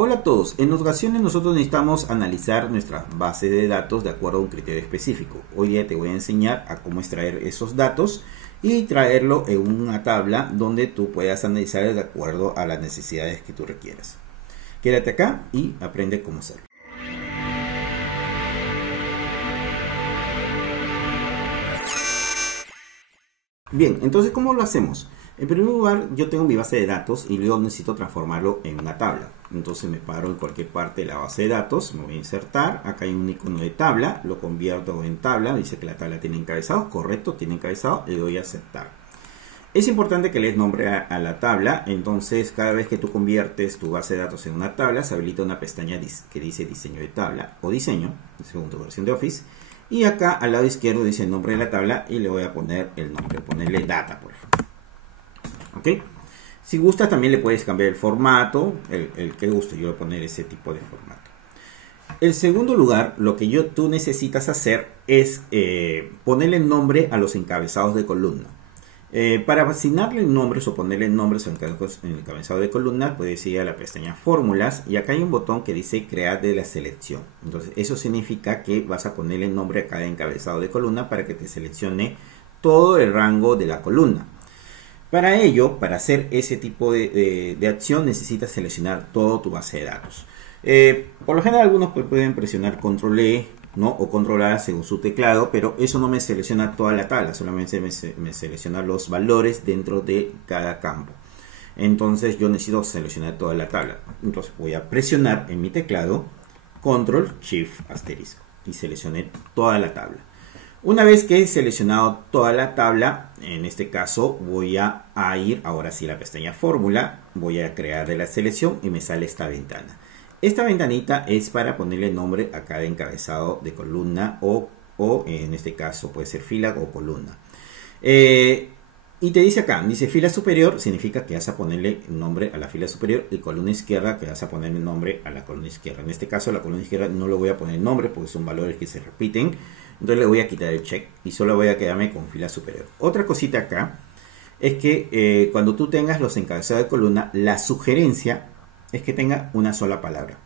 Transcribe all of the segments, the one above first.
Hola a todos, en ocasiones nosotros necesitamos analizar nuestra base de datos de acuerdo a un criterio específico. Hoy día te voy a enseñar a cómo extraer esos datos y traerlo en una tabla donde tú puedas analizar de acuerdo a las necesidades que tú requieras. Quédate acá y aprende cómo hacerlo. Bien, entonces ¿cómo lo hacemos? En primer lugar, yo tengo mi base de datos y luego necesito transformarlo en una tabla. Entonces me paro en cualquier parte de la base de datos, me voy a insertar, acá hay un icono de tabla, lo convierto en tabla, dice que la tabla tiene encabezado, correcto, tiene encabezado, le doy a aceptar. Es importante que le des nombre a la tabla, entonces cada vez que tú conviertes tu base de datos en una tabla, se habilita una pestaña que dice diseño de tabla o diseño, según tu versión de Office. Y acá al lado izquierdo dice el nombre de la tabla y le voy a poner el nombre, ponerle data, por ejemplo. ¿Ok? Si gusta también le puedes cambiar el formato, el que guste, yo voy a poner ese tipo de formato. En segundo lugar, lo que tú necesitas hacer es ponerle nombre a los encabezados de columna. Para asignarle nombres o ponerle nombres en el encabezado de columna, puedes ir a la pestaña fórmulas y acá hay un botón que dice crear de la selección. Entonces eso significa que vas a ponerle nombre a cada encabezado de columna para que te seleccione todo el rango de la columna. Para ello, para hacer ese tipo de acción, necesitas seleccionar todo tu base de datos. Por lo general, algunos pueden presionar control E, ¿no? O control A según su teclado, pero eso no me selecciona toda la tabla, solamente me selecciona los valores dentro de cada campo. Entonces, yo necesito seleccionar toda la tabla. Entonces, voy a presionar en mi teclado control shift asterisco y seleccioné toda la tabla. Una vez que he seleccionado toda la tabla, en este caso voy a ir ahora sí a la pestaña fórmula, voy a crear de la selección y me sale esta ventana. Esta ventanita es para ponerle nombre a cada encabezado de columna o en este caso puede ser fila o columna. Y te dice acá, dice fila superior, significa que vas a ponerle nombre a la fila superior, y columna izquierda, que vas a ponerle nombre a la columna izquierda. En este caso, la columna izquierda no le voy a poner nombre porque son valores que se repiten. Entonces le voy a quitar el check y solo voy a quedarme con fila superior. Otra cosita acá es que cuando tú tengas los encabezados de columna, la sugerencia es que tenga una sola palabra.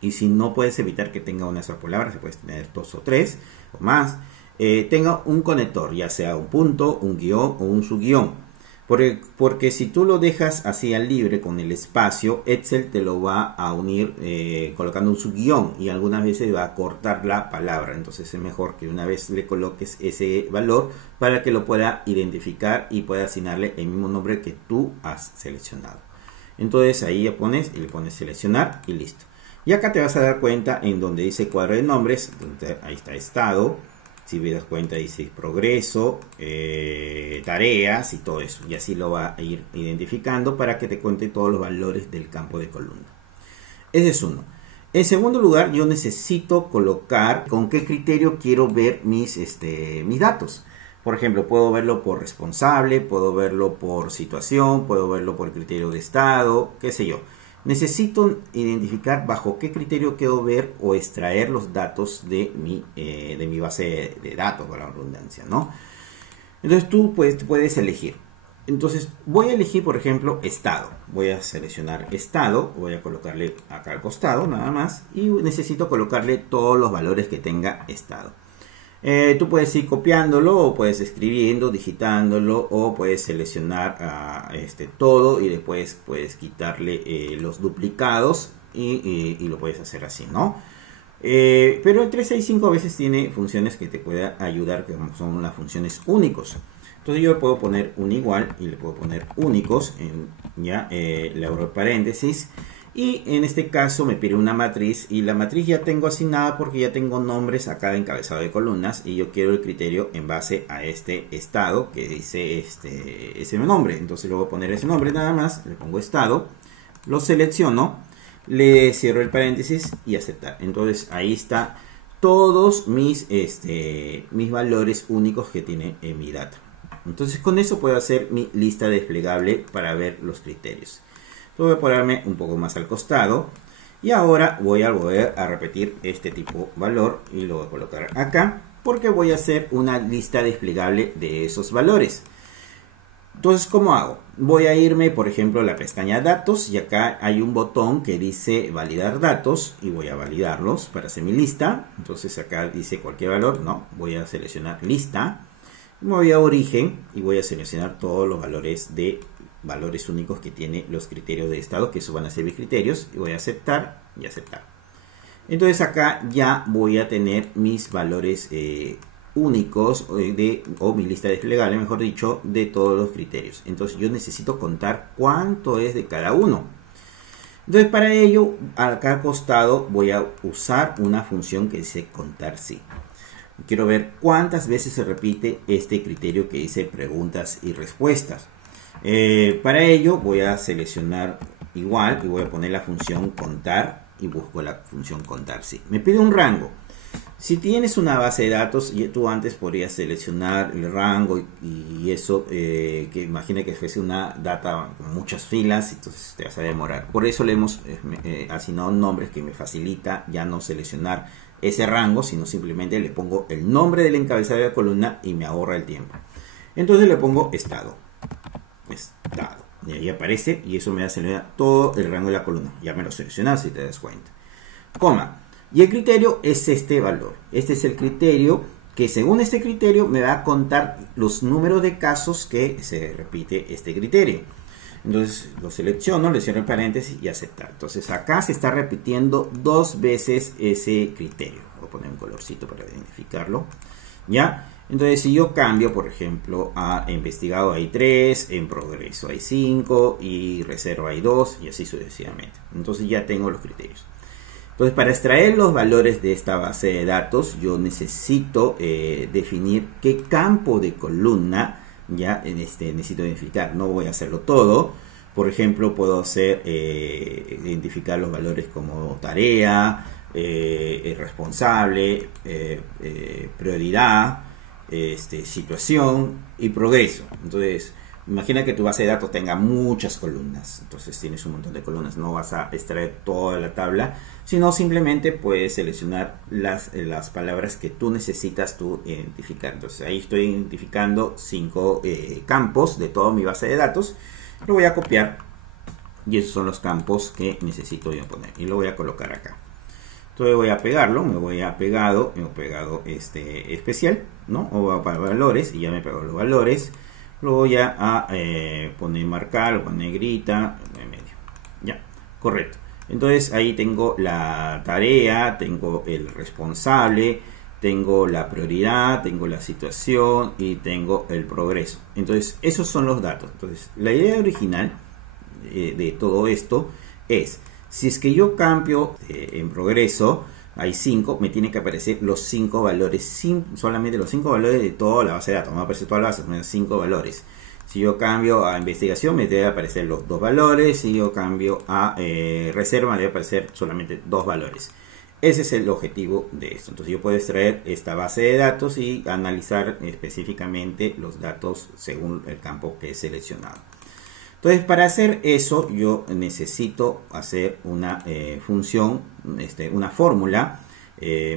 Y si no puedes evitar que tenga una sola palabra, se puede tener 2 o 3 o más. Tenga un conector, ya sea un punto, un guión o un subguión. Porque si tú lo dejas así al libre con el espacio, Excel te lo va a unir colocando un subguión y algunas veces va a cortar la palabra. Entonces es mejor que una vez le coloques ese valor para que lo pueda identificar y pueda asignarle el mismo nombre que tú has seleccionado. Entonces ahí ya pones y le pones seleccionar y listo. Y acá te vas a dar cuenta en donde dice cuadro de nombres, ahí está estado. Si te das cuenta dice progreso, tareas y todo eso. Y así lo va a ir identificando para que te cuente todos los valores del campo de columna. Ese es uno. En segundo lugar, yo necesito colocar con qué criterio quiero ver mis datos. Por ejemplo, puedo verlo por responsable, puedo verlo por situación, puedo verlo por criterio de estado, qué sé yo. Necesito identificar bajo qué criterio quiero ver o extraer los datos de mi base de datos, por la redundancia, ¿no? Entonces tú puedes elegir. Entonces voy a elegir, por ejemplo, estado. Voy a seleccionar estado, voy a colocarle acá al costado nada más y necesito colocarle todos los valores que tenga estado. Tú puedes ir copiándolo o puedes escribiendo, digitándolo o puedes seleccionar todo y después puedes quitarle los duplicados y lo puedes hacer así, ¿no? Pero el 365 a veces tiene funciones que te pueden ayudar, que son las funciones únicos. Entonces yo le puedo poner un igual y le puedo poner únicos, le abro el paréntesis. Y en este caso me pide una matriz y la matriz ya tengo asignada porque ya tengo nombres a cada encabezado de columnas y yo quiero el criterio en base a este estado que dice ese nombre. Entonces le voy a poner ese nombre nada más, le pongo estado, lo selecciono, le cierro el paréntesis y aceptar. Entonces ahí está todos mis valores únicos que tiene en mi data. Entonces con eso puedo hacer mi lista desplegable para ver los criterios. Voy a ponerme un poco más al costado y ahora voy a volver a repetir este tipo de valor y lo voy a colocar acá porque voy a hacer una lista desplegable de esos valores. Entonces, ¿cómo hago? Voy a irme, por ejemplo, a la pestaña datos y acá hay un botón que dice validar datos y voy a validarlos para hacer mi lista. Entonces acá dice cualquier valor, no, voy a seleccionar lista, me voy a origen y voy a seleccionar todos los valores únicos que tiene los criterios de estado, que esos van a ser mis criterios, y voy a aceptar y aceptar. Entonces acá ya voy a tener mis valores únicos o mi lista desplegable, mejor dicho, de todos los criterios. Entonces yo necesito contar cuánto es de cada uno. Entonces para ello, acá al costado voy a usar una función que dice contar sí. Quiero ver cuántas veces se repite este criterio que dice preguntas y respuestas. Para ello voy a seleccionar igual y voy a poner la función contar y busco la función contar sí. Me pide un rango. Si tienes una base de datos, tú antes podrías seleccionar el rango y eso, que imagina que fuese una data con muchas filas, entonces te vas a demorar. Por eso le hemos asignado nombres que me facilita ya no seleccionar ese rango, sino simplemente le pongo el nombre del encabezado de la columna y me ahorra el tiempo. Entonces le pongo estado. Y ahí aparece y eso me va a seleccionar todo el rango de la columna. Ya me lo seleccionas si te das cuenta. Coma. Y el criterio es este valor. Este es el criterio que según este criterio me va a contar los números de casos que se repite este criterio. Entonces lo selecciono, le cierro el paréntesis y aceptar. Entonces acá se está repitiendo 2 veces ese criterio. Voy a poner un colorcito para identificarlo. ¿Ya? Entonces si yo cambio, por ejemplo, a investigado hay 3, en progreso hay 5 y reserva hay 2 y así sucesivamente. Entonces ya tengo los criterios. Entonces, para extraer los valores de esta base de datos, yo necesito definir qué campo de columna ya necesito identificar. No voy a hacerlo todo. Por ejemplo, puedo hacer identificar los valores como tarea, responsable, prioridad, situación y progreso. Entonces, imagina que tu base de datos tenga muchas columnas, entonces tienes un montón de columnas, no vas a extraer toda la tabla, sino simplemente puedes seleccionar las palabras que tú necesitas identificar. Entonces ahí estoy identificando 5 campos de toda mi base de datos, lo voy a copiar y esos son los campos que necesito yo poner y lo voy a colocar acá. Entonces voy a pegarlo, me voy a pegado especial, ¿no? O para valores y ya me pegó los valores. Lo voy a poner marcar, lo pongo negrita, en medio. Ya, correcto. Entonces ahí tengo la tarea, tengo el responsable, tengo la prioridad, tengo la situación y tengo el progreso. Entonces esos son los datos. Entonces la idea original de todo esto es, si es que yo cambio en progreso, hay 5, me tiene que aparecer los 5 valores, solamente los 5 valores de toda la base de datos. No va a aparecer toda la base, son 5 valores. Si yo cambio a investigación, me debe aparecer los 2 valores. Si yo cambio a reserva, me debe aparecer solamente 2 valores. Ese es el objetivo de esto. Entonces yo puedo extraer esta base de datos y analizar específicamente los datos según el campo que he seleccionado. Entonces, para hacer eso, yo necesito hacer una función, una fórmula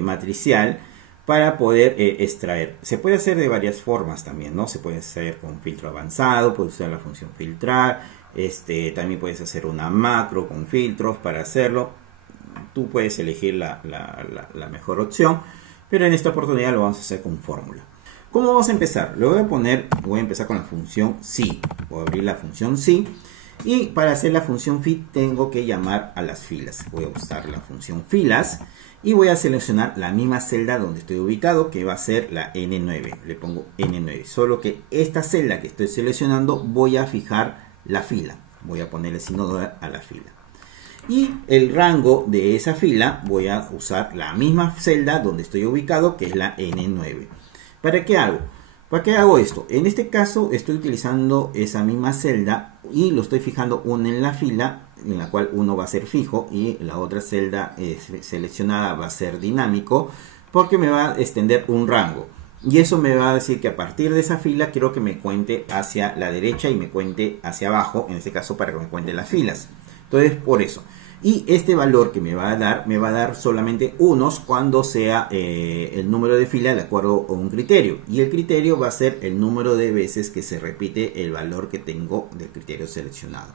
matricial para poder extraer. Se puede hacer de varias formas también, ¿no? Se puede hacer con filtro avanzado, puedes usar la función filtrar, también puedes hacer una macro con filtros para hacerlo. Tú puedes elegir la mejor opción, pero en esta oportunidad lo vamos a hacer con fórmula. ¿Cómo vamos a empezar? Voy a empezar con la función sí. Voy a abrir la función sí. Y para hacer la función fit tengo que llamar a las filas. Voy a usar la función filas y voy a seleccionar la misma celda donde estoy ubicado, que va a ser la N9. Le pongo N9. Solo que esta celda que estoy seleccionando voy a fijar la fila. Voy a ponerle signo dólar a la fila. Y el rango de esa fila voy a usar la misma celda donde estoy ubicado, que es la N9. ¿Para qué hago? ¿Para qué hago esto? En este caso estoy utilizando esa misma celda y lo estoy fijando uno en la fila, en la cual uno va a ser fijo y la otra celda seleccionada va a ser dinámico, porque me va a extender un rango. Y eso me va a decir que a partir de esa fila quiero que me cuente hacia la derecha y me cuente hacia abajo, en este caso para que me cuente las filas. Entonces, por eso. Y este valor que me va a dar solamente unos cuando sea el número de fila de acuerdo a un criterio. Y el criterio va a ser el número de veces que se repite el valor que tengo del criterio seleccionado.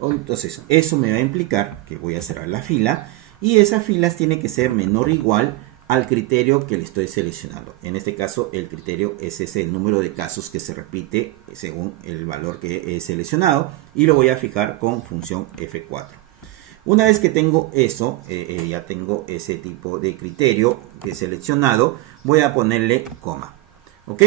Entonces, eso me va a implicar que voy a cerrar la fila y esas filas tienen que ser menor o igual al criterio que le estoy seleccionando. En este caso, el criterio es ese el número de casos que se repite según el valor que he seleccionado y lo voy a fijar con función F4. Una vez que tengo eso, ya tengo ese tipo de criterio que he seleccionado, voy a ponerle coma. ¿Ok?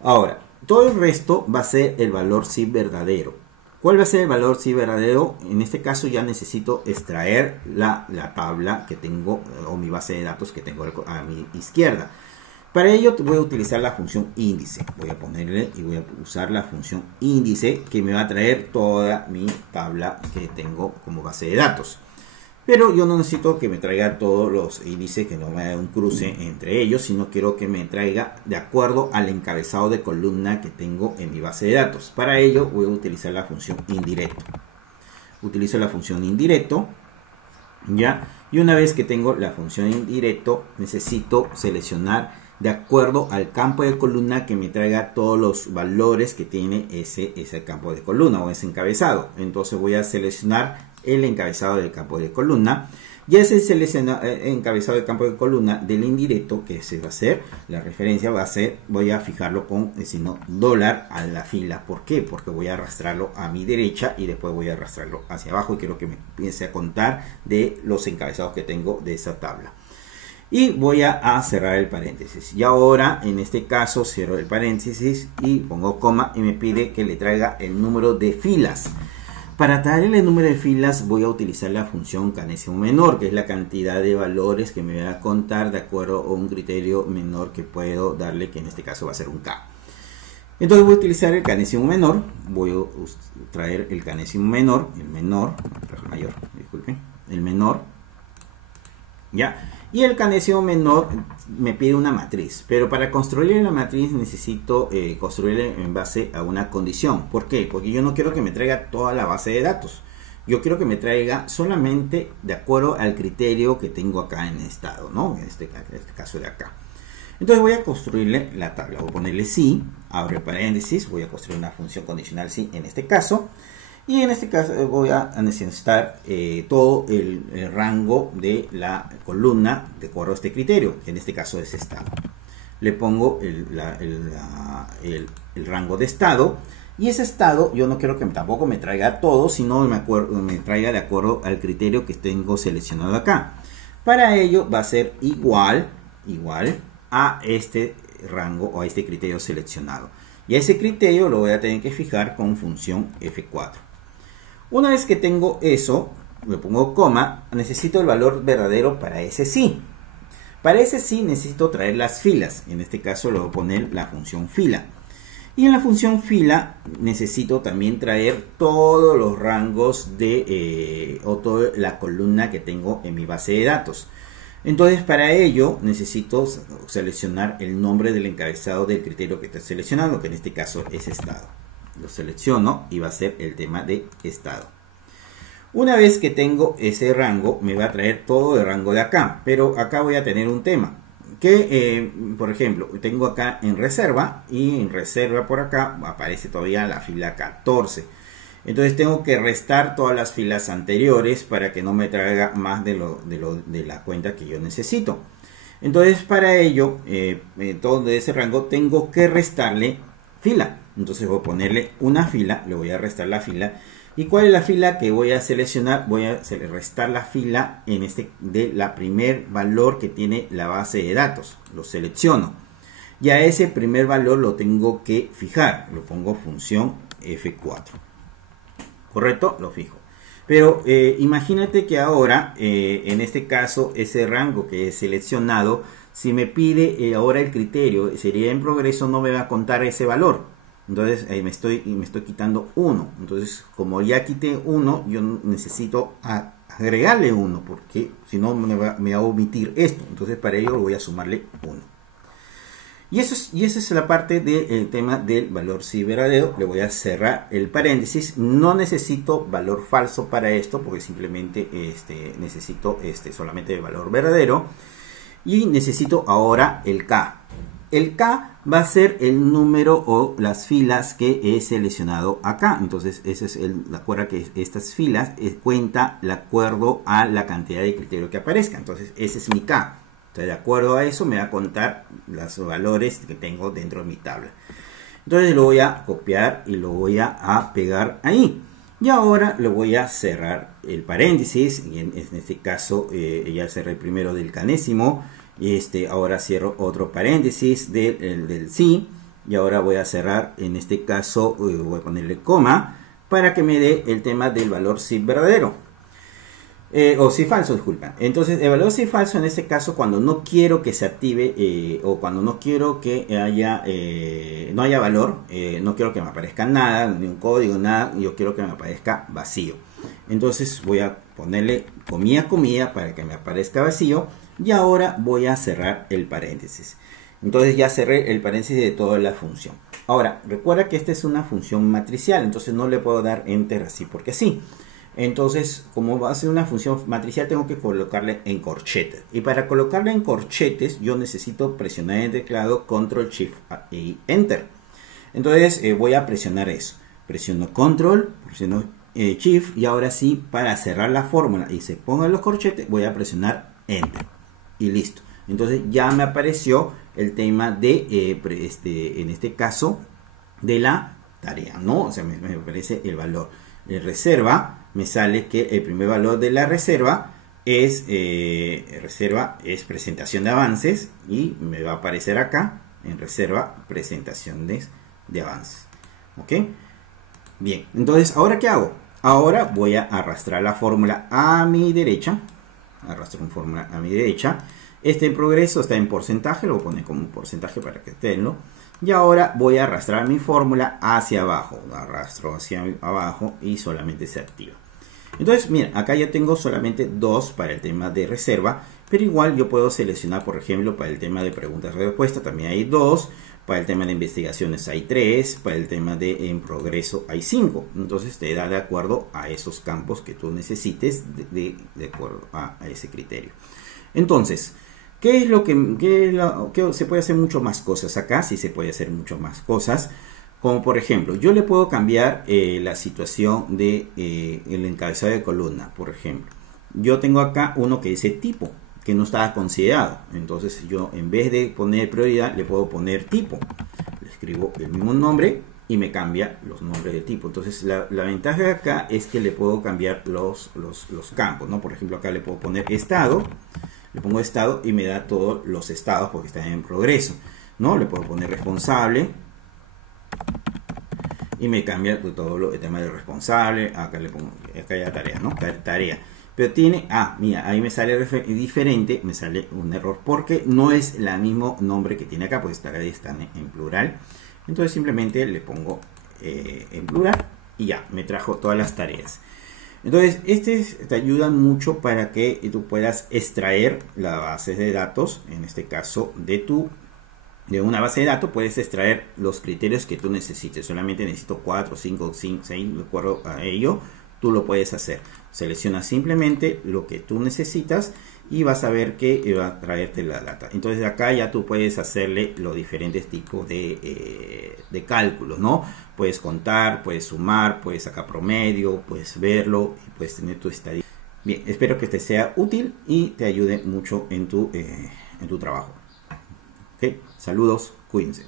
Ahora, todo el resto va a ser el valor sí verdadero. ¿Cuál va a ser el valor sí verdadero? En este caso ya necesito extraer la tabla que tengo o mi base de datos que tengo a mi izquierda. Para ello voy a utilizar la función índice. Voy a ponerle y voy a usar la función índice que me va a traer toda mi tabla que tengo como base de datos. Pero yo no necesito que me traiga todos los índices, que no me haga un cruce entre ellos, sino quiero que me traiga de acuerdo al encabezado de columna que tengo en mi base de datos. Para ello voy a utilizar la función indirecto. Utilizo la función indirecto, ¿ya? Y una vez que tengo la función indirecto, necesito seleccionar de acuerdo al campo de columna que me traiga todos los valores que tiene ese campo de columna o ese encabezado. Entonces voy a seleccionar el encabezado del campo de columna. Ya ese encabezado del campo de columna del indirecto que se va a hacer, la referencia va a ser, voy a fijarlo con el signo dólar a la fila. ¿Por qué? Porque voy a arrastrarlo a mi derecha y después voy a arrastrarlo hacia abajo y quiero que me empiece a contar de los encabezados que tengo de esa tabla. Y voy a cerrar el paréntesis. Y ahora, en este caso, cierro el paréntesis y pongo coma y me pide que le traiga el número de filas. Para traerle el número de filas voy a utilizar la función canésimo menor, que es la cantidad de valores que me va a contar de acuerdo a un criterio menor que puedo darle, que en este caso va a ser un K. Entonces voy a utilizar el canésimo menor, voy a traer el canésimo menor, el mayor, disculpen, el menor, ¿ya? Y el canésimo menor me pide una matriz, pero para construir la matriz necesito construirla en base a una condición. ¿Por qué? Porque yo no quiero que me traiga toda la base de datos. Yo quiero que me traiga solamente de acuerdo al criterio que tengo acá en el estado, ¿no? En este caso de acá. Entonces voy a construirle la tabla. Voy a ponerle sí, abre paréntesis, voy a construir una función condicional sí en este caso. Y en este caso voy a necesitar todo el rango de la columna de acuerdo a este criterio, que en este caso es estado. Le pongo el rango de estado. Y ese estado yo no quiero que tampoco me traiga todo, sino me traiga de acuerdo al criterio que tengo seleccionado acá. Para ello va a ser igual a este rango o a este criterio seleccionado. Y a ese criterio lo voy a tener que fijar con función F4. Una vez que tengo eso, le pongo coma, necesito el valor verdadero para ese sí. Para ese sí necesito traer las filas. En este caso le voy a poner la función fila. Y en la función fila necesito también traer todos los rangos de o toda la columna que tengo en mi base de datos. Entonces para ello necesito seleccionar el nombre del encabezado del criterio que está seleccionado, que en este caso es estado. Lo selecciono y va a ser el tema de estado. Una vez que tengo ese rango, me va a traer todo el rango de acá. Pero acá voy a tener un tema. Que, por ejemplo, tengo acá en reserva. Y en reserva por acá aparece todavía la fila 14. Entonces tengo que restar todas las filas anteriores para que no me traiga más de la cuenta que yo necesito. Entonces para ello, todo ese rango tengo que restarle fila. Entonces voy a ponerle una fila, le voy a restar la fila. ¿Y cuál es la fila que voy a seleccionar? Voy a restar la fila de la primer valor que tiene la base de datos. Lo selecciono. Y a ese primer valor lo tengo que fijar. Lo pongo función F4. ¿Correcto? Lo fijo. Pero imagínate que ahora, en este caso, ese rango que he seleccionado, si me pide ahora el criterio, sería en progreso, no me va a contar ese valor. Entonces me estoy quitando 1. Entonces, como ya quité 1, yo necesito agregarle 1, porque si no me va a omitir esto. Entonces, para ello voy a sumarle 1. Y esa es la parte del tema del valor sí verdadero. Le voy a cerrar el paréntesis. No necesito valor falso para esto, porque simplemente necesito solamente el valor verdadero. Y necesito ahora el K. El K va a ser el número o las filas que he seleccionado acá. Entonces, ese es recuerda que estas filas cuenta de acuerdo a la cantidad de criterio que aparezca. Entonces, ese es mi K. Entonces, de acuerdo a eso, me va a contar los valores que tengo dentro de mi tabla. Entonces, lo voy a copiar y lo voy a pegar ahí. Y ahora le voy a cerrar el paréntesis. Y en este caso, ya cerré el primero del canésimo. Ahora cierro otro paréntesis del sí. Y ahora voy a cerrar, en este caso, voy a ponerle coma para que me dé el tema del valor sí verdadero. O sí falso, disculpa. Entonces, el valor sí falso en este caso, cuando no quiero que se active o cuando no quiero que no haya valor, no quiero que me aparezca nada, ni un código, nada, yo quiero que me aparezca vacío. Entonces, voy a ponerle comilla para que me aparezca vacío. Y ahora voy a cerrar el paréntesis. Entonces ya cerré el paréntesis de toda la función. Ahora, recuerda que esta es una función matricial, entonces no le puedo dar enter así porque sí. Entonces, como va a ser una función matricial, tengo que colocarle en corchetes. Y para colocarle en corchetes, yo necesito presionar en el teclado Control Shift y Enter. Entonces, voy a presionar eso. Presiono Control, presiono Shift, y ahora sí, para cerrar la fórmula y se pongan los corchetes, voy a presionar Enter. Y listo. Entonces ya me apareció el tema de, en este caso, de la tarea, ¿no? O sea, me aparece el valor. De reserva, me sale que el primer valor de la reserva es presentación de avances. Y me va a aparecer acá, en reserva, presentaciones de avances. ¿Ok? Bien, entonces, ¿ahora qué hago? Ahora voy a arrastrar la fórmula a mi derecha. Arrastro una fórmula a mi derecha. En progreso está en porcentaje, lo voy a poner como un porcentaje para que tenlo. Y ahora voy a arrastrar mi fórmula hacia abajo. Arrastro hacia abajo y solamente se activa. Entonces, mira, acá ya tengo solamente 2 para el tema de reserva. Pero igual yo puedo seleccionar, por ejemplo, para el tema de preguntas y respuestas también hay 2. Para el tema de investigaciones hay 3. Para el tema de en progreso hay 5. Entonces te da de acuerdo a esos campos que tú necesites de acuerdo a ese criterio. Entonces, ¿qué es lo que se puede hacer mucho más cosas acá? Sí se puede hacer mucho más cosas. Como por ejemplo, yo le puedo cambiar la situación de el encabezado de columna. Por ejemplo, yo tengo acá uno que dice tipo, que no estaba considerado. Entonces yo, en vez de poner prioridad, le puedo poner tipo. Le escribo el mismo nombre y me cambia los nombres de tipo. Entonces la ventaja de acá es que le puedo cambiar los campos, ¿no? Por ejemplo, acá le puedo poner estado. Le pongo estado y me da todos los estados porque están en progreso, ¿no? Le puedo poner responsable y me cambia todo el tema de responsable. Acá le pongo, acá ya tarea, ¿no? Tarea. Pero tiene, mira, ahí me sale diferente, me sale un error porque no es el mismo nombre que tiene acá, pues tareas están en plural. Entonces simplemente le pongo en plural y ya, me trajo todas las tareas. Entonces, te ayuda mucho para que tú puedas extraer las bases de datos, en este caso de una base de datos, puedes extraer los criterios que tú necesites. Solamente necesito 4, 5, 6, de acuerdo a ello, tú lo puedes hacer. Seleccionas simplemente lo que tú necesitas y vas a ver que va a traerte la data. Entonces acá ya tú puedes hacerle los diferentes tipos de cálculos, ¿no? Puedes contar, puedes sumar, puedes sacar promedio, puedes verlo y puedes tener tu estadística. Bien, espero que te sea útil y te ayude mucho en tu trabajo. Ok, saludos, cuídense.